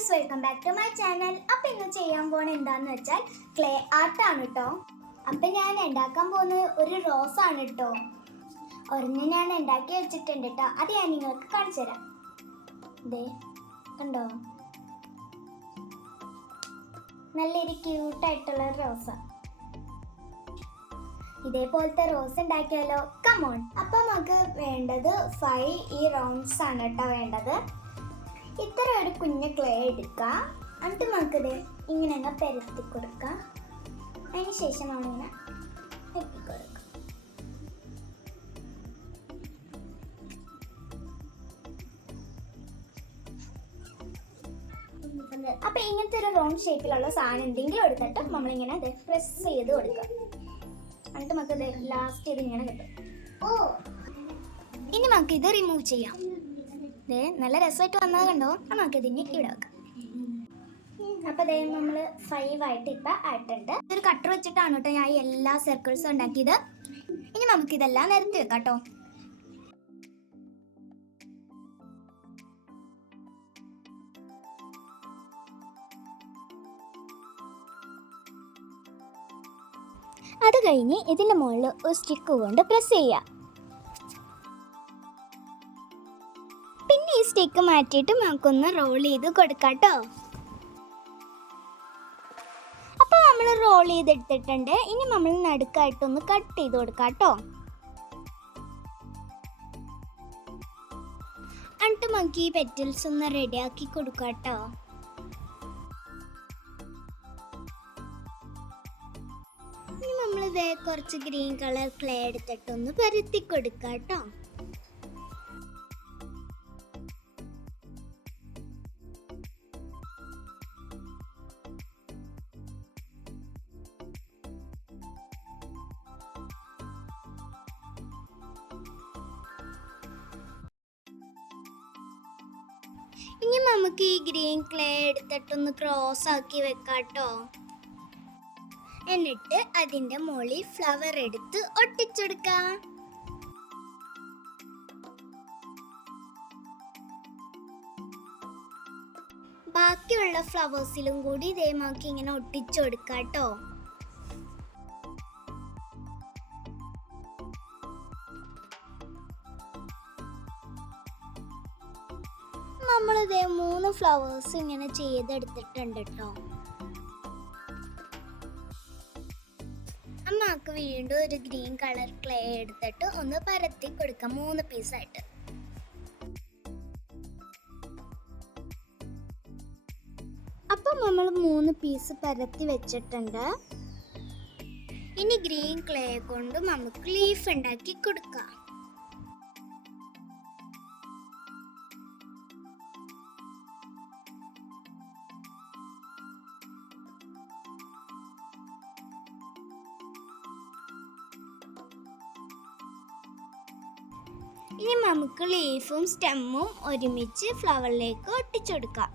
Guys, welcome back to my channel. അപ്പം ഇന്ന് ചെയ്യാൻ പോണ എന്താണെന്ന് വെച്ചാൽ ക്ലേ ആർട്ടാണ് കേട്ടോ. അപ്പം ഞാൻ ഉണ്ടാക്കാൻ പോകുന്നത് ഒരു റോസാണ് കേട്ടോ. ഒരെണ്ണം ഞാൻ ഉണ്ടാക്കി വെച്ചിട്ടുണ്ട് കേട്ടോ. അത് ഞാൻ നിങ്ങൾക്ക് കാണിച്ചു തരാം. ഇതേ കണ്ടോ, നല്ലൊരു ക്യൂട്ടായിട്ടുള്ള റോസ. ഇതേപോലത്തെ റോസ് ഉണ്ടാക്കിയാലോ? കമോൺ. അപ്പം നമുക്ക് വേണ്ടത് 5 ഈ റൗണ്ട്സ് ആണ് കേട്ടോ വേണ്ടത്. ഇത്ര ഒരു കുഞ്ഞ് ക്ലേ എടുക്കുക. എന്നിട്ട് നമുക്കിത് ഇങ്ങനെ അങ്ങ് പരത്തി കൊടുക്കുക. അതിന് ശേഷം നമ്മളിങ്ങനെ വെട്ടിക്കൊടുക്കുക. അപ്പം ഇങ്ങനത്തെ ഒരു റൗണ്ട് ഷേപ്പിലുള്ള സാധനം എന്തെങ്കിലും എടുത്തിട്ട് നമ്മളിങ്ങനെ അത് പ്രസ് ചെയ്ത് കൊടുക്കുക. എന്നിട്ട് നമുക്കിത് ലാസ്റ്റ് ഇത് ഇങ്ങനെ കിട്ടും. ഇനി നമുക്കിത് റിമൂവ് ചെയ്യാം. നല്ല രസമായിട്ട് വന്നത് കണ്ടോ? നമുക്കിതിന് ഇവിടെ വെക്കാം. അപ്പോൾ അതേ നമ്മൾ 5 ആയിട്ട് ഇപ്പം ആയിട്ടുണ്ട്. ഒരു കട്ടർ വെച്ചിട്ടാണ് കേട്ടോ ഞാൻ എല്ലാ സർക്കിൾസും ഉണ്ടാക്കിയത്. ഇനി നമുക്കിതെല്ലാം നിരത്തി വെക്കാം കേട്ടോ. അത് കഴിഞ്ഞ് ഇതിൻ്റെ മുകളിൽ ഒരു സ്റ്റിക്ക് കൊണ്ട് പ്രസ് ചെയ്യുക. പിന്നെ ഈ സ്റ്റിക്ക് മാറ്റിയിട്ട് നമുക്കൊന്ന് റോൾ ചെയ്ത് കൊടുക്കാം കേട്ടോ. അപ്പോൾ നമ്മൾ റോൾ ചെയ്തെടുത്തിട്ടുണ്ട്. ഇനി നമ്മൾ നടുക്കായിട്ടൊന്ന് കട്ട് ചെയ്ത് കൊടുക്കാം കേട്ടോ. എന്നിട്ട് നമുക്ക് ഈ പെറ്റൽസ് ഒന്ന് റെഡിയാക്കി കൊടുക്കാം കേട്ടോ. ഇനി നമ്മളിത് കുറച്ച് ഗ്രീൻ കളർ ക്ലേ എടുത്തിട്ടൊന്ന് പരത്തി കൊടുക്കാം കേട്ടോ. ഇനി നമുക്ക് ഈ ഗ്രീൻ ക്ലേ എടുത്തിട്ടൊന്ന് ക്രോസ് ആക്കി വെക്കാം കേട്ടോ. എന്നിട്ട് അതിൻ്റെ മുകളിൽ ഫ്ലവർ എടുത്ത് ഒട്ടിച്ചെടുക്കാം. ബാക്കിയുള്ള ഫ്ലവേഴ്സിലും കൂടി ഇതേമാക്കി ഇങ്ങനെ ഒട്ടിച്ചെടുക്കാം കേട്ടോ. നമ്മളിതേ 3 ഫ്ലവേഴ്സ് ഇങ്ങനെ ചെയ്തെടുത്തിട്ടുണ്ട് കേട്ടോ. അമ്മക്ക് വീണ്ടും ഒരു ഗ്രീൻ കളർ ക്ലേ എടുത്തിട്ട് ഒന്ന് പരത്തി കൊടുക്കാം 3 പീസായിട്ട്. അപ്പം നമ്മൾ 3 പീസ് പരത്തി വെച്ചിട്ടുണ്ട്. ഇനി ഗ്രീൻ ക്ലേ കൊണ്ട് നമുക്ക് ലീഫ് ഉണ്ടാക്കി കൊടുക്കാം. ഇനി നമുക്ക് ലീഫും സ്റ്റെമ്മും ഒരുമിച്ച് ഫ്ലവറിലേക്ക് ഒട്ടിച്ചെടുക്കാം.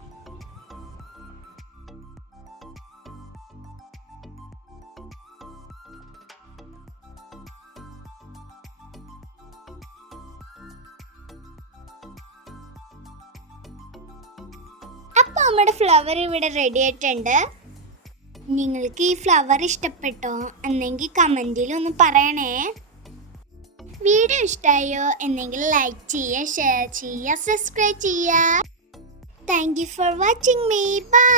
അപ്പോൾ നമ്മുടെ ഫ്ലവർ ഇവിടെ റെഡി ആയിട്ടുണ്ട്. നിങ്ങൾക്ക് ഈ ഫ്ലവർ ഇഷ്ടപ്പെട്ടോ എന്നെങ്കിൽ കമൻറ്റിൽ ഒന്ന് പറയണേ. വീഡിയോ ഇഷ്ടമായോ എന്നെങ്കിൽ ലൈക്ക് ചെയ്യുക, ഷെയർ ചെയ്യുക, സബ്സ്ക്രൈബ് ചെയ്യുക. Thank you for watching me. By.